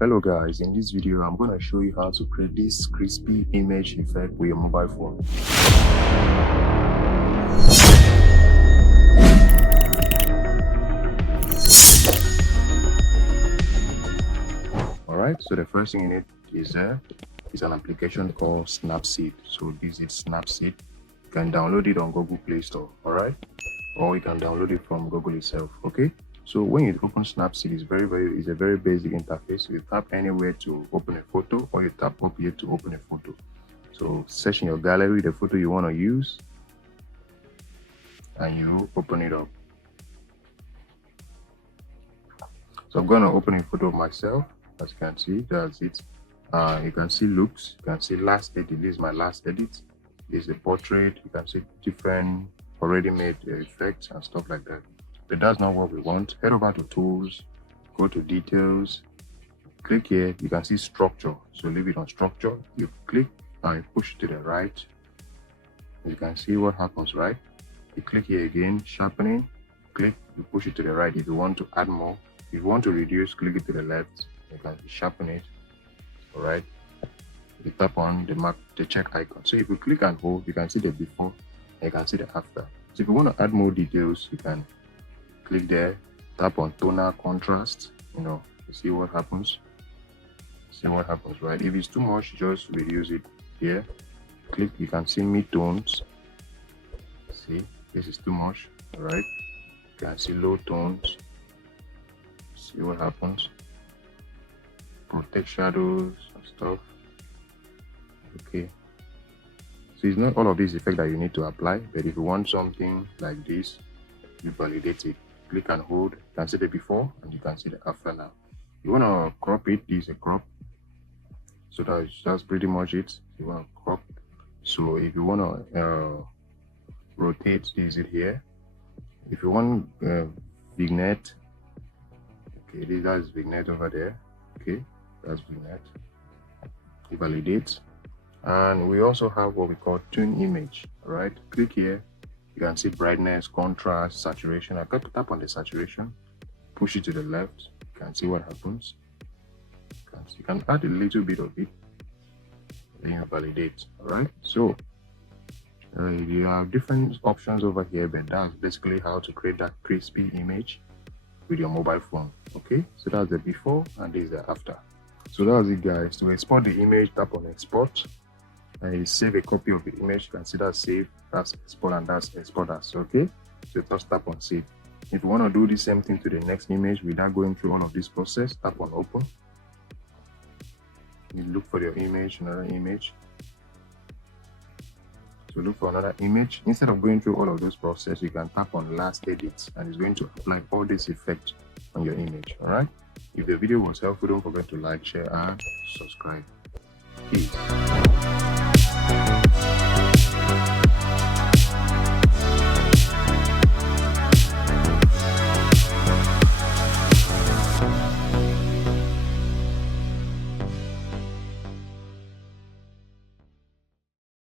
Hello guys, in this video I'm going to show you how to create this crispy image effect with your mobile phone. Alright, so the first thing you need is an application called Snapseed. So this is Snapseed. You can download it on Google Play Store, alright? Or you can download it from Google itself, okay? So when you open Snapseed, it's a very basic interface. You tap anywhere to open a photo, or you tap up here to open a photo. So search in your gallery the photo you want to use, and you open it up. So I'm going to open a photo of myself. As you can see, that's it. You can see looks, you can see last edit. This is my last edit. This is the portrait. You can see different already made effects and stuff like that. But that's not what we want. Head over to tools, go to details, click here. You can see structure, so leave it on structure. You click and you push to the right. You can see what happens, right? You click here again, sharpening, click, you push it to the right if you want to add more. If you want to reduce, click it to the left. You can sharpen it. All right, you tap on the mark, the check icon. So if you click and hold, you can see the before and you can see the after. So if you want to add more details, you can click there, tap on tonal contrast, you see what happens. Right? If it's too much, just reduce it here. Click, you can see mid-tones. See, this is too much. All right, you can see low tones. See what happens. Protect shadows and stuff. Okay, so it's not all of this effect that you need to apply, but if you want something like this, you validate it. Click and hold. You can see the before and you can see the after now. You want to crop it. This is a crop. So that's pretty much it. You want to crop. So if you want to rotate, this is it here. If you want vignette, okay, that's vignette over there. Okay, that's vignette. You validate. And we also have what we call tune image. All right, click here. You can see brightness, contrast, saturation. I can tap on the saturation, push it to the left. You can see what happens. You can add a little bit of it, then you validate. All right. So you have different options over here, but that's basically how to create that crispy image with your mobile phone. Okay. So that's the before and this is the after. So that's it, guys. To export the image, tap on export. And you save a copy of the image. You can see that save, that's export, and that's export as. Okay, so just tap on save. If you want to do the same thing to the next image without going through all of this process, tap on open. You look for your image, another image. So look for another image. Instead of going through all of those processes, you can tap on last edit and it's going to apply all this effect on your image. All right, if the video was helpful, don't forget to like, share and subscribe. Peace.